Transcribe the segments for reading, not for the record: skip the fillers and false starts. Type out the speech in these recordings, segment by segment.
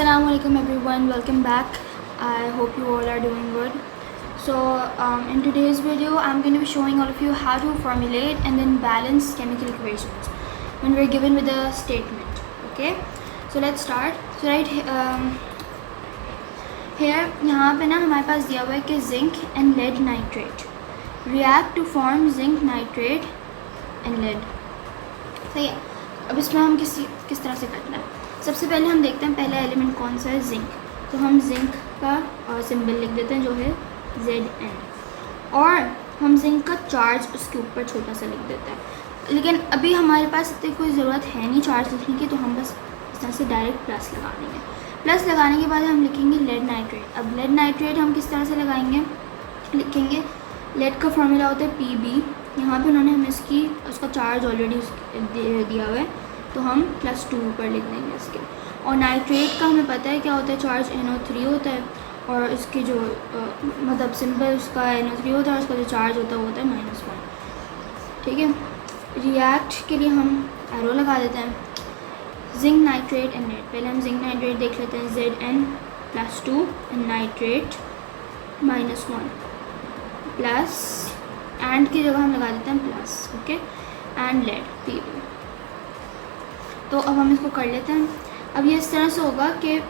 Assalamualaikum everyone, welcome back. I hope you all are doing good. So in today's video I'm going to be showing all of you how to formulate and then balance chemical equations when we're given with a statement. Okay, so let's start. So right here यहाँ पे ना हमारे पास दिया हुआ है कि zinc and lead nitrate react to form zinc nitrate and lead. सही है. अब इसमें हम किस तरह से करना है. सबसे पहले हम देखते हैं पहला एलिमेंट कौन सा है, जिंक. तो हम जिंक का सिंबल लिख देते हैं जो है Zn, और हम जिंक का चार्ज उसके ऊपर छोटा सा लिख देते हैं. लेकिन अभी हमारे पास इतनी कोई ज़रूरत है नहीं चार्ज लिखने की, तो हम बस इस तरह से डायरेक्ट प्लस लगा देंगे. प्लस लगाने के बाद हम लिखेंगे लेड नाइट्रेट. अब लेड नाइट्रेट हम किस तरह से लगाएंगे, लिखेंगे लेड का फॉर्मूला होता है Pb. यहाँ पे उन्होंने हमें उसका चार्ज ऑलरेडी दिया हुआ है, तो हम +2 ऊपर लिख देंगे इसके. और नाइट्रेट का हमें पता है क्या होता है, चार्ज NO3 होता है, और इसकी जो मतलब सिंबल उसका NO3 होता है, और उसका जो चार्ज होता है वो होता है -1. ठीक है. रिएक्ट के लिए हम एरो लगा देते हैं. Zinc nitrate and lead. पहले हम जिंक नाइट्रेट देख लेते हैं, Zn +2 and nitrate -1 plus and की जगह हम लगा देते हैं plus. Okay. And lead Pb. तो अब हम इसको कर लेते हैं. अब ये इस तरह से होगा कि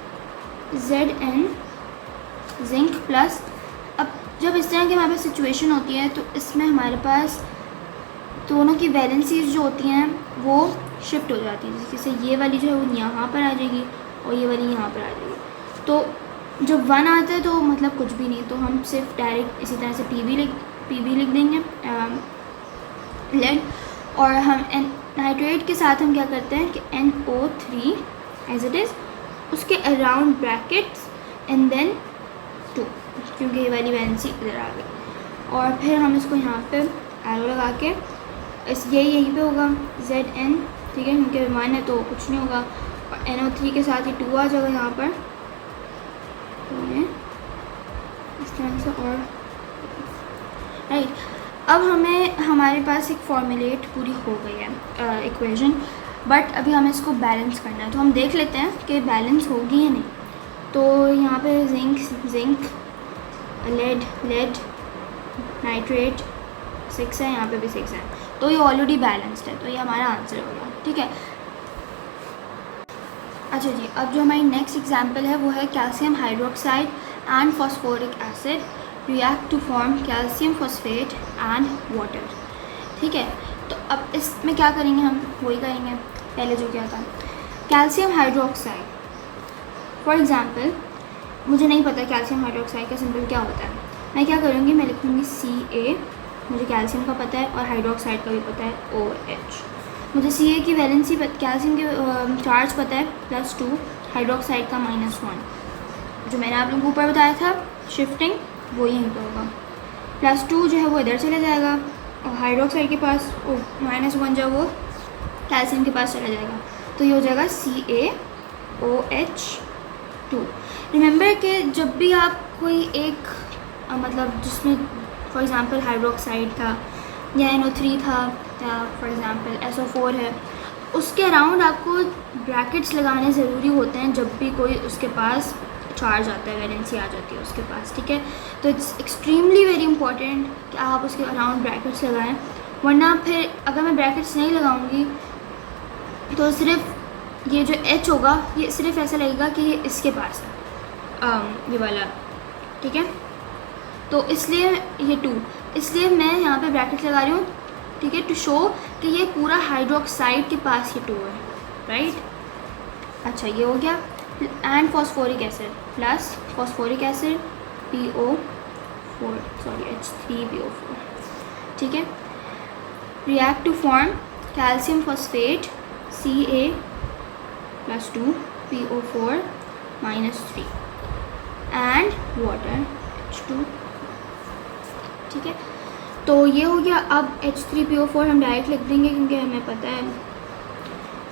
Zn जिंक प्लस. अब जब इस तरह की हमारे पास सिचुएशन होती है तो इसमें हमारे पास दोनों की वैलेंसीज जो होती हैं वो शिफ्ट हो जाती हैं. जैसे ये वाली जो है वो यहाँ पर आ जाएगी और ये वाली यहाँ पर आ जाएगी. तो जब 1 आता है तो मतलब कुछ भी नहीं, तो हम सिर्फ डायरेक्ट इसी तरह से Pb लिख देंगे लेड. और हम नाइट्रेट के साथ हम क्या करते हैं कि NO3 एज इट इज़, उसके अराउंड ब्रैकेट्स एंड देन 2, क्योंकि ये वाली वैलेंसी इधर आ गई. और फिर हम इसको यहाँ पे एरो लगा के यहीं पे होगा Zn. ठीक है, क्योंकि 1 है तो कुछ नहीं होगा, और NO3 के साथ ही 2 आ जाएगा यहाँ पर. तो ये इस तरह से. और राइट, अब हमारे पास एक फॉर्मूलेट पूरी हो गई है इक्वेशन, बट अभी हमें इसको बैलेंस करना है. तो हम देख लेते हैं कि बैलेंस होगी या नहीं. तो यहाँ पे जिंक लेड नाइट्रेट 6 है, यहाँ पे भी 6 है, तो ये ऑलरेडी बैलेंस्ड है, तो ये हमारा आंसर हो गया. ठीक है. अच्छा जी, अब जो हमारी नेक्स्ट एग्जांपल है वो है calcium hydroxide and phosphoric acid react to form calcium phosphate and water. ठीक है. तो अब इसमें क्या करेंगे, हम वही करेंगे पहले जो क्या था. कैल्शियम हाइड्रोक्साइड फॉर एग्जांपल, मुझे नहीं पता कैल्शियम हाइड्रोक्साइड का सिंबल क्या होता है. मैं क्या करूँगी, मैं लिखूँगी Ca. मुझे कैल्शियम का पता है और हाइड्रोक्साइड का भी पता है OH. मुझे Ca की वैलेंसी कैल्शियम की चार्ज पता है +2, हाइड्रोक्साइड का -1. जो मैंने आप लोगों को ऊपर बताया था शिफ्टिंग, वो यहीं पर होगा. +2 जो है वो इधर चला जाएगा, और हाइड्रोक्साइड के पास -1 जो है वो कैल्शियम के पास चला जाएगा. तो ये हो जाएगा CaOH2. रिमेंबर कि जब भी आप कोई एक मतलब जिसमें फॉर एग्ज़ाम्पल हाइड्रोक्साइड था या NO3 था या फॉर एग्ज़ाम्पल SO4 है, उसके अराउंड आपको ब्रैकेट्स लगाने ज़रूरी होते हैं जब भी कोई उसके पास चार्ज आता है, वैलेंसी आ जाती है उसके पास. ठीक है. तो इट्स एक्सट्रीमली वेरी इंपॉर्टेंट कि आप उसके अराउंड ब्रैकेट्स लगाएं, वरना फिर अगर मैं ब्रैकेट्स नहीं लगाऊंगी तो सिर्फ ये जो H होगा ये सिर्फ ऐसा लगेगा कि ये इसके पास है, ये वाला. ठीक है. तो इसलिए ये 2, इसलिए मैं यहाँ पे ब्रैकेट लगा रही हूँ. ठीक है, टू शो कि ये पूरा हाइड्रोक्साइड के पास ये 2 है. राइट. अच्छा, ये हो गया. And phosphoric acid plus phosphoric acid H3PO4. ठीक है. React to form calcium phosphate Ca +2 PO4 -3 and water H2. ठीक है. तो ये हो गया. अब H3PO4 हम डायरेक्ट लिख देंगे क्योंकि हमें पता है.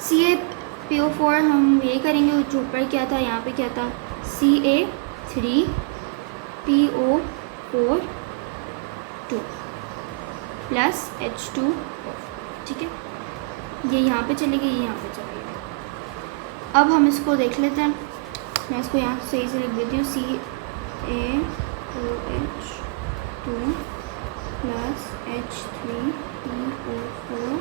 CaPO4 हम ये करेंगे जो ऊपर क्या था, यहाँ पे क्या था, Ca3PO4 2 प्लस H2O. ठीक है. ये यहाँ पे चली गई, ये यहाँ पे चली गई. अब हम इसको देख लेते हैं. मैं इसको यहाँ सही से लिख देती हूँ, CaOH2 plus H3PO4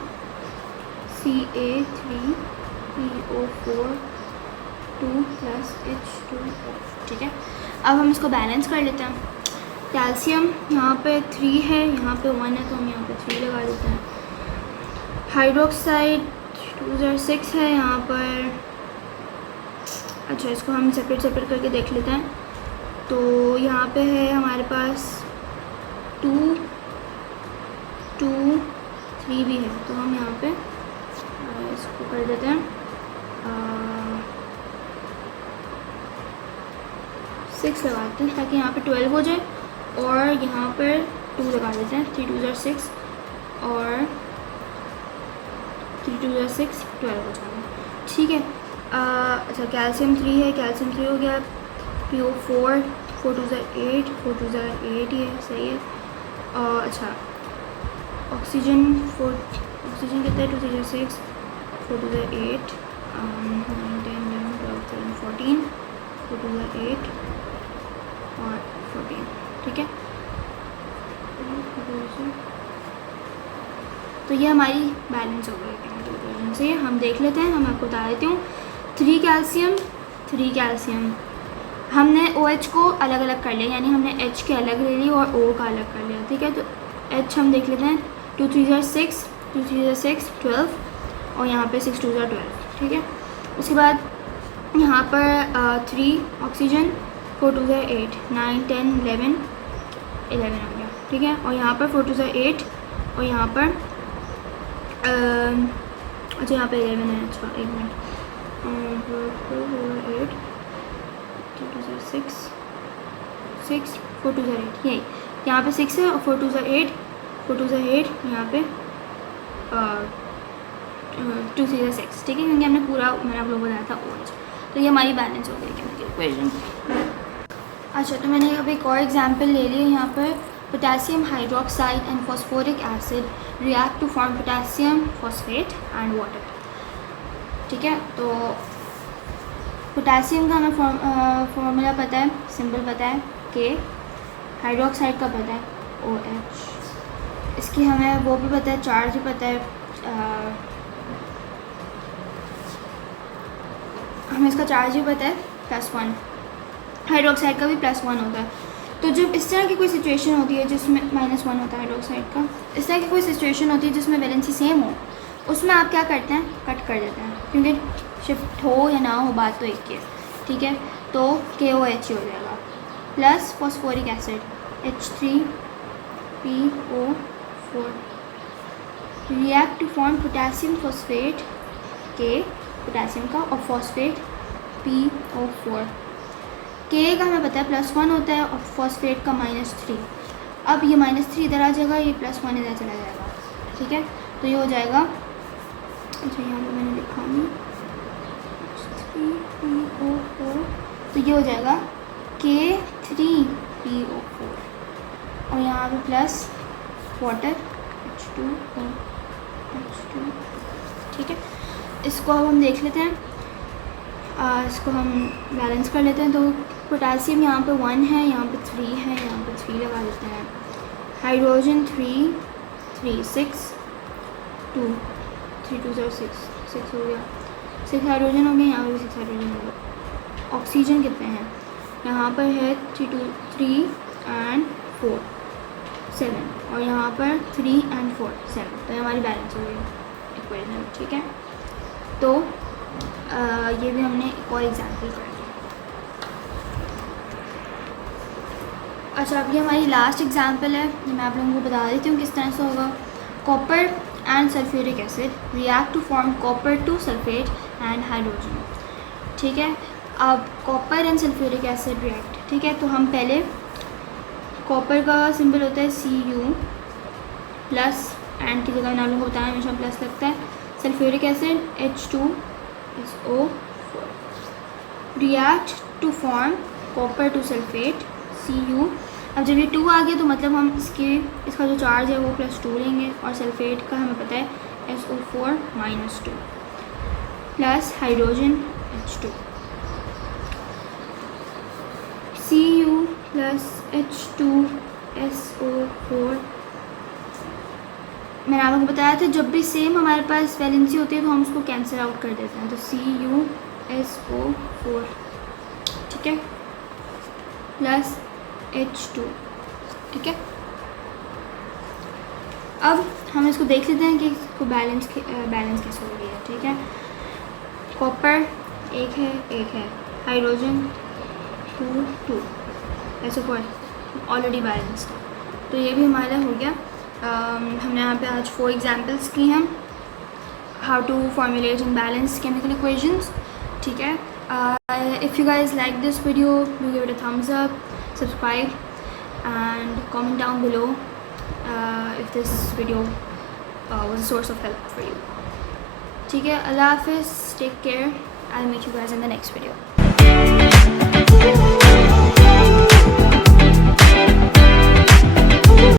Ca3PO4 2 plus H2O। ठीक है, अब हम इसको बैलेंस कर लेते हैं। कैल्शियम यहाँ पे 3 है, यहाँ पे 1 है, तो हम यहाँ पे 3 लगा देते हैं। हाइड्रोक्साइड 206 है यहाँ पर। अच्छा, इसको हम सेपरेट करके देख लेते हैं। तो यहाँ पे है हमारे पास 2 2 3 भी है, तो हम यहाँ पे इसको कर देते हैं 6 लगाते हैं, ताकि यहाँ पे 12 हो जाए, और यहाँ पर 2 लगा देते हैं। 3 2 6 और 3 2 6 12 हो जाएगा। ठीक है। अच्छा, कैल्शियम 3 है, कैल्शियम 3 हो गया। PO4 4 2 8 4 2 8 ही है, सही है। अच्छा, ऑक्सीजन कितना है? 2 3 6 4 2 8 9 10 11 12 13 14 4 2 8 और 14। ठीक है, तो ये हमारी बैलेंस हो गई केमिकल इक्वेशन से। हम देख लेते हैं, मैं आपको बता देती हूँ। 3 कैल्शियम हमने OH को अलग अलग कर लिया, यानी हमने H के अलग ले ली और O का अलग कर लिया। ठीक है, तो H हम देख लेते हैं। 2 3 6 2 3 6 12 और यहाँ पे 6 2 12। ठीक है, उसके बाद यहाँ पर 3 ऑक्सीजन 4 2 8 9 10 11 11 हो गया। ठीक है, और यहाँ पर 4 2 8 और यहाँ पर अच्छा यहाँ पे 11 है। अच्छा, एक मिनट, 8 2 6 6 4 2 8, यही यहाँ पे 6 है, और 4 2 8 4 2 8 यहाँ पे 2 3 6। ठीक है, क्योंकि हमने पूरा मैंने आप लोगों को बताया था OH। तो ये हमारी बैलेंस हो गई केमिकल इक्वेशन। अच्छा, तो मैंने अब एक और एग्जांपल ले लिया यहाँ पर। Potassium hydroxide and phosphoric acid react to form potassium phosphate and water. ठीक है, तो पोटेशियम का हमें फॉर्मूला पता है, सिंबल पता है K। हाइड्रोक्साइड का पता है OH। इसकी हमें वो भी पता है, चार्ज भी पता है, हमें इसका चार्ज भी पता है +1। हाइड्रोक्साइड का भी +1 होता है। तो जब इस तरह की कोई सिचुएशन होती है जिसमें -1 होता है हाइड्रोक्साइड का, इस तरह की कोई सिचुएशन होती है जिसमें वैलेंसी सेम हो, उसमें आप क्या करते हैं? कट कर देते हैं, क्योंकि शिफ्ट हो या ना हो बात तो एक ही है। ठीक है, तो KOH हो जाएगा plus phosphoric acid H3PO4 react to form potassium phosphate K, potassium का, और फॉस्फेट PO4। K का हमें पता है +1 होता है और फॉस्फेट का -3। अब ये -3 इधर आ जाएगा, ये +1 इधर चला जाएगा। ठीक है, तो ये हो जाएगा, अच्छा यहाँ पे मैंने लिखा नहीं, H3PO4, तो ये हो जाएगा K3PO4 और यहाँ पे प्लस वाटर H2O। ठीक है, इसको अब हम देख लेते हैं, इसको हम बैलेंस कर लेते हैं। तो पोटेशियम यहाँ पे 1 है, यहाँ पे 3 है, यहाँ पे 3 लगा देते हैं। हाइड्रोजन 3 6 2 3 2 6 6 हो गया, 6 हाइड्रोजन हो गया, यहाँ पे भी 6 हाइड्रोजन हो गया। ऑक्सीजन कितने हैं? यहाँ पर है 3 and 4 7, और यहाँ पर 3 and 4 7। तो ये हमारी बैलेंस हो गई इक्वेशन। ठीक है, तो ये भी हमने एक और एग्जाम्पल कर लिया। अच्छा, अब ये हमारी लास्ट एग्जाम्पल है, मैं आप लोगों को बता देती हूँ किस तरह से होगा। Copper and sulphuric acid react to form copper 2 sulphate and hydrogen. ठीक है, अब copper and sulphuric acid react. ठीक है, तो हम पहले कॉपर का सिंबल होता है Cu प्लस, एंड की जगह मैंने आप लोगों को बताया हमेशा प्लस लगता है। Sulphuric acid H2SO4 react to form copper 2 sulphate Cu। अब जब ये 2 आ गया तो मतलब हम इसका जो चार्ज है वो +2 लेंगे, और सल्फेट का हमें पता है SO4 -2 plus hydrogen H2। Cu plus H2SO4। मैंने आपको बताया था जब भी सेम हमारे पास वैलेंसी होती है तो हम उसको कैंसिल आउट कर देते हैं, तो CuSO4, ठीक है, प्लस H2, ठीक है। अब हम इसको देख लेते हैं कि इसको बैलेंस कैसे हो गया है, ठीक है। कॉपर एक है, हाइड्रोजन 2 SO4 ऑलरेडी बैलेंस्ड, तो ये भी हमारा हो गया। हमने यहाँ पे आज 4 एग्जांपल्स की हैं how to formulate and balance chemical equations, ठीक है। If you guys like this video, do give it a thumbs up, subscribe and comment down below if this video was a source of help for you, ठीक है। अल्लाह हाफिज़, take care, I'll meet you guys in the next video.